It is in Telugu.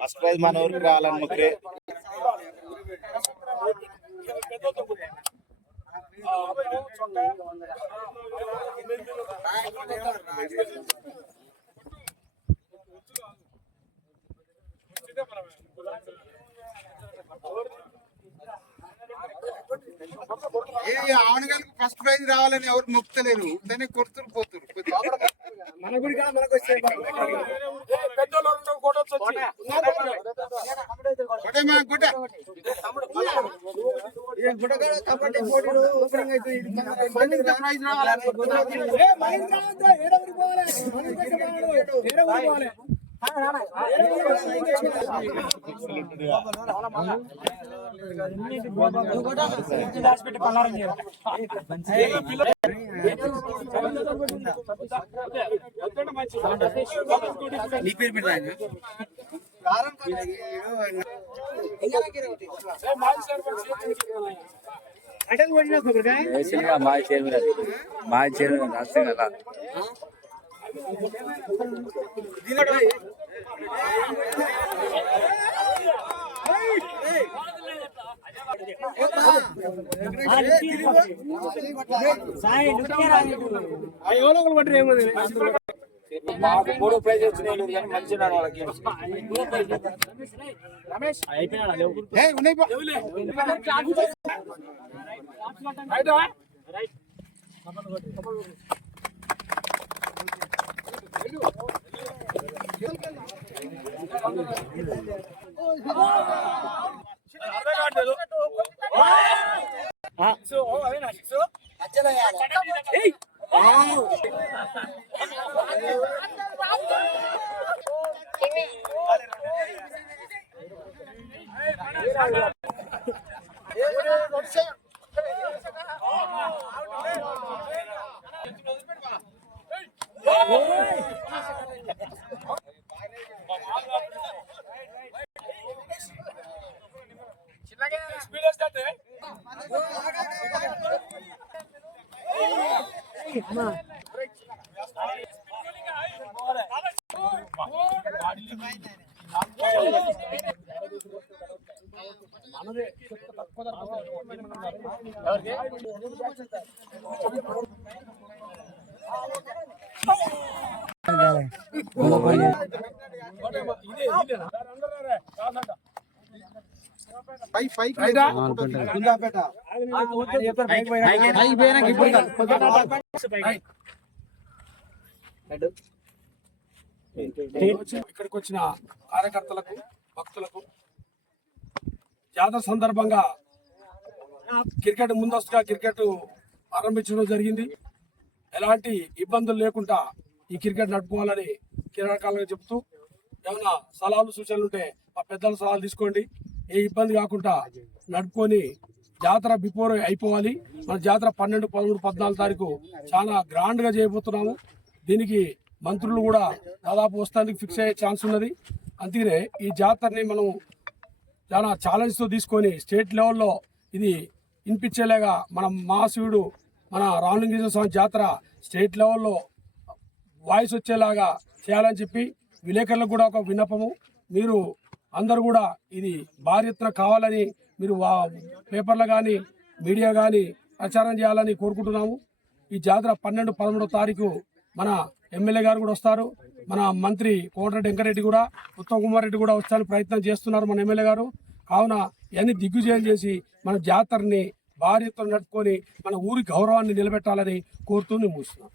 ఫస్ట్ ప్రైజ్ మన ఊరికి రావాలని ముగ్గురే ఆవునగానికి ఫస్ట్ ప్రైజ్ రావాలని ఎవరు మొక్కుతలేరు దాన్ని కొడుతురు పోతురు మన గుడి మనకు కబడ్డీ పోటీలు ఓపెనింగ్ అయితే ప్రైజ్ రావాలి మాజీ చైర్మన్ రాష్ట్రం కదా మాకు 3 ప్రైజ్ వచ్చినాయి కానీ మంచి వాళ్ళకి ఇక్కడికి వచ్చిన కార్యకర్తలకు భక్తులకు జాతర సందర్భంగా క్రికెట్ ముందస్తుగా క్రికెట్ ఆరంభించడం జరిగింది. ఎలాంటి ఇబ్బందులు లేకుండా ఈ క్రికెట్ నడుపుకోవాలని క్రీడాకారులుగా చెప్తూ ఏమైనా సలహాలు సూచనలు ఉంటే మా పెద్దల సలహాలు తీసుకోండి. ఏ ఇబ్బంది కాకుండా నడుపుకొని జాతర బిఫోర్ అయిపోవాలి. మన జాతర 12, 13, 14 తారీఖు చాలా గ్రాండ్ గా చేయబోతున్నాము. దీనికి మంత్రులు కూడా దాదాపు వస్తానికి ఫిక్స్ అయ్యే ఛాన్స్ ఉన్నది. అందుకనే ఈ జాతరని మనం చాలా ఛాలెంజ్తో తీసుకొని స్టేట్ లెవెల్లో ఇది వినిపించేలాగా మనం మహాశివుడు మన రామలింగేశ్వర స్వామి జాతర స్టేట్ లెవెల్లో వాయిస్ వచ్చేలాగా చేయాలని చెప్పి విలేకరులకు కూడా ఒక విన్నపము. మీరు అందరూ కూడా ఇది భారీ ఎత్తున కావాలని మీరు పేపర్లు కానీ మీడియా కానీ ప్రచారం చేయాలని కోరుకుంటున్నాము. ఈ జాతర 12, 13 తారీఖు మన ఎమ్మెల్యే గారు కూడా వస్తారు. మన మంత్రి కోమటిరెడ్డి వెంకరెడ్డి కూడా, ఉత్తమ్ కుమార్ రెడ్డి కూడా వస్తారని ప్రయత్నం చేస్తున్నారు మన ఎమ్మెల్యే గారు. కావున ఇవన్నీ దిగ్విజయం చేసి మన జాతరని భారీ ఎత్తున నడుపుకొని మన ఊరి గౌరవాన్ని నిలబెట్టాలని కోరుతూ నేను ముగిస్తున్నాను.